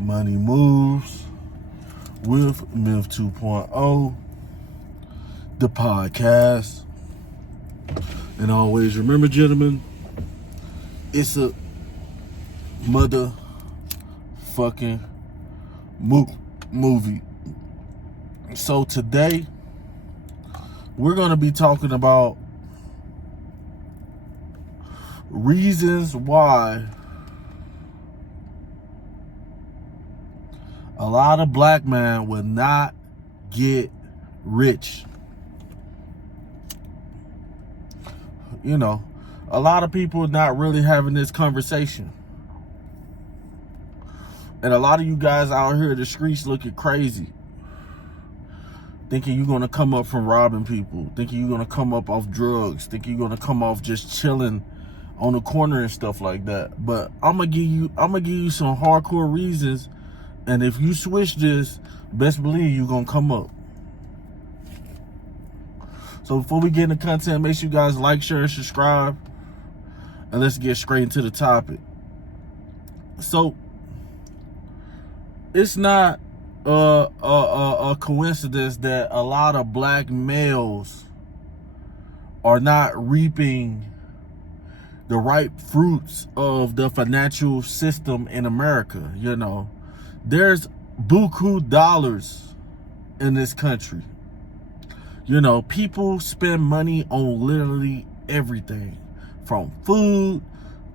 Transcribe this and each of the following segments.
Money Moves with Myth 2.0, the podcast. And always remember, gentlemen, it's a motherfucking movie. So today, we're going to be talking about reasons why a lot of black men will not get rich. You know, a lot of people not really having this conversation. And a lot of you guys out here in the streets looking crazy. Thinking you're going to come up from robbing people. Thinking you're going to come up off drugs. Thinking you're going to come off just chilling on the corner and stuff like that. But I'm going to give you some hardcore reasons. And if you switch this, best believe you're going to come up. So before we get into content, make sure you guys like, share, and subscribe. And let's get straight into the topic. So, it's not a coincidence that a lot of black males are not reaping the ripe fruits of the financial system in America. You know, there's buku dollars in this country. You know, people spend money on literally everything, from food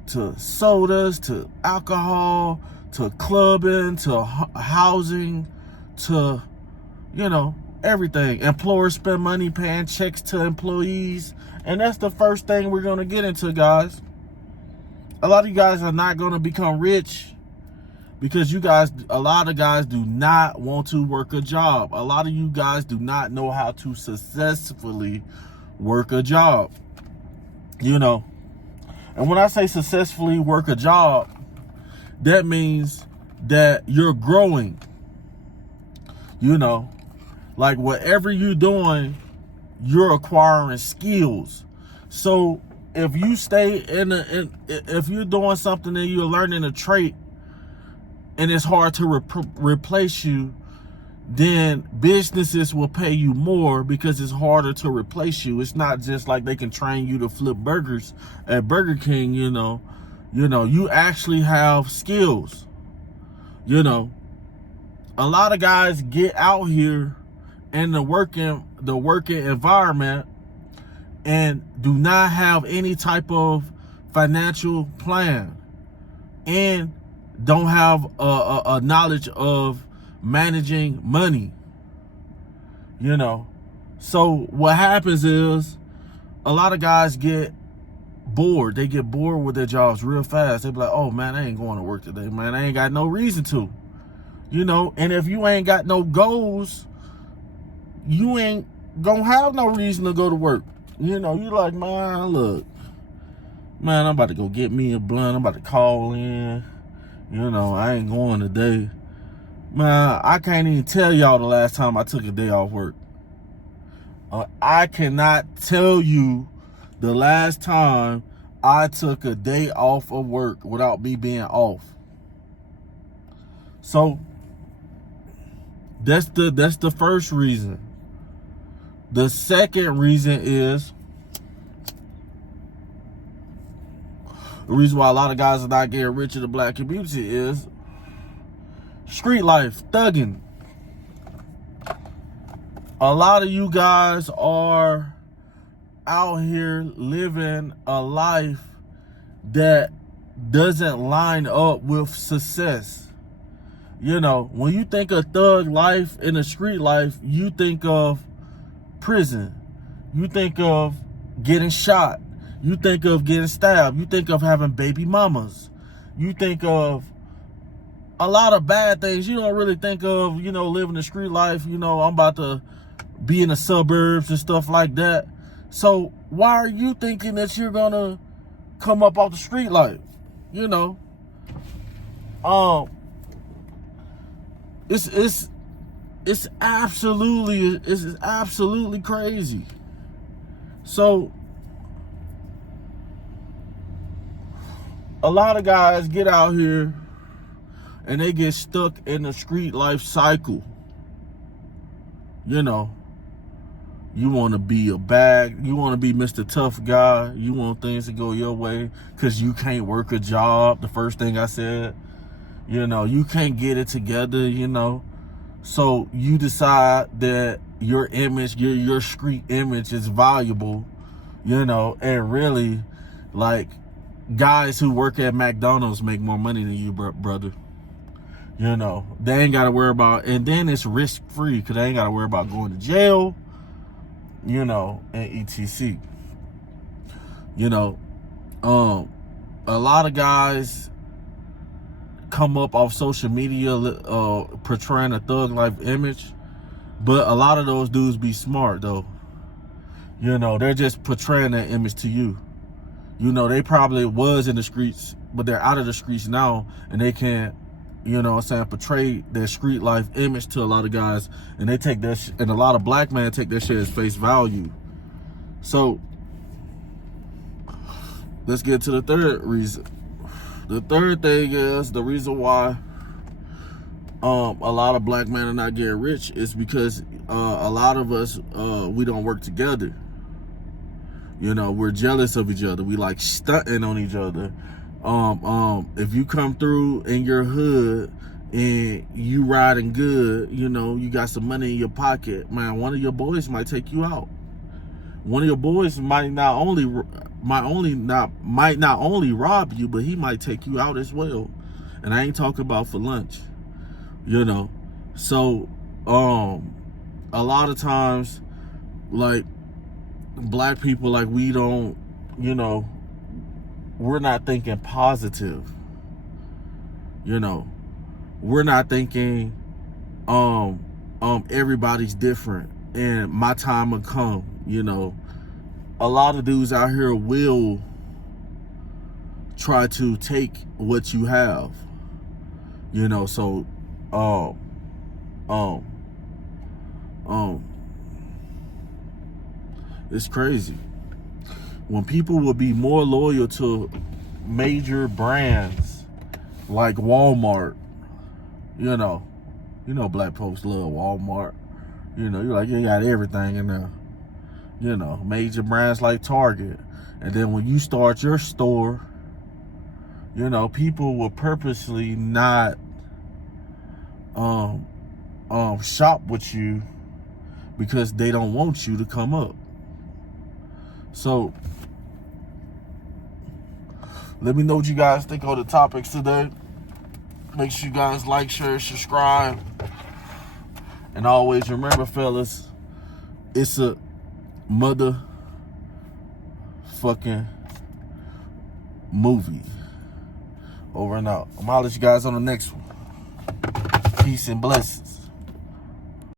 to sodas to alcohol to clubbing to housing to, you know, everything. Employers spend money paying checks to employees. And that's the first thing we're going to get into, guys. A lot of you guys are not going to become rich because a lot of guys do not want to work a job. A lot of you guys do not know how to successfully work a job. You know, and when I say successfully work a job, that means that you're growing. You know, like whatever you're doing, you're acquiring skills. So if you stay if you're doing something and you're learning a trait and it's hard to replace you, then businesses will pay you more because it's harder to replace you. It's not just like they can train you to flip burgers at Burger King. You know, you actually have skills. You know, a lot of guys get out here in the working environment and do not have any type of financial plan and don't have a knowledge of managing money. You know, so what happens is a lot of guys get bored. They get bored with their jobs real fast. They be like, oh man, I ain't going to work today, man. I ain't got no reason to. You know, and if you ain't got no goals, you ain't gonna have no reason to go to work. You know, you like, man, look, man, I'm about to go get me a blunt. I'm about to call in. You know, I ain't going today. Man, I can't even tell y'all the last time I took a day off work. I cannot tell you the last time I took a day off of work without me being off. So that's the first reason. The second reason is the reason why a lot of guys are not getting rich in the black community is street life, thugging. A lot of you guys are out here living a life that doesn't line up with success. You know, when you think of thug life and a street life, you think of prison. You think of getting shot. You think of getting stabbed. You think of having baby mamas. You think of a lot of bad things. You don't really think of, you know, living the street life. You know, I'm about to be in the suburbs and stuff like that. So why are you thinking that you're gonna come up off the street life? You know, it's absolutely crazy. So a lot of guys get out here and they get stuck in the street life cycle. You know, you want to be you want to be Mr. Tough Guy. You want things to go your way because you can't work a job. The first thing I said, you know, you can't get it together, you know. So you decide that your image, your street image is valuable, you know, and really, like, guys who work at McDonald's make more money than you, brother. You know, they ain't got to worry about, and then it's risk-free because they ain't got to worry about going to jail, you know, and etc. You know, a lot of guys come up off social media portraying a thug life image, but a lot of those dudes be smart though. You know, they're just portraying that image to you. You know, they probably was in the streets, but they're out of the streets now, and they can't, you know what I'm saying, portray their street life image to a lot of guys, and they take that and a lot of black men take that shit as face value. So let's get to the third reason. The third thing is the reason why a lot of black men are not getting rich is because a lot of us we don't work together. You know, we're jealous of each other. We like stunting on each other. If you come through in your hood and you riding good, you know, you got some money in your pocket, man, one of your boys might take you out. One of your boys might not only rob you, but he might take you out as well. And I ain't talking about for lunch, you know. So a lot of times, like, black people, like, we don't, you know, we're not thinking positive. You know, we're not thinking everybody's different and my time will come. You know, a lot of dudes out here will try to take what you have, you know. So it's crazy when people will be more loyal to major brands like Walmart. You know black folks love Walmart. You know, you're like, you got everything in there. You know, major brands like Target. And then when you start your store, you know, people will purposely not shop with you because they don't want you to come up. So let me know what you guys think on the topics today. Make sure you guys like, share, subscribe. And always remember, fellas, it's a motherfucking movie. Over and out. I'm gonna let you guys on the next one. Peace and blessings.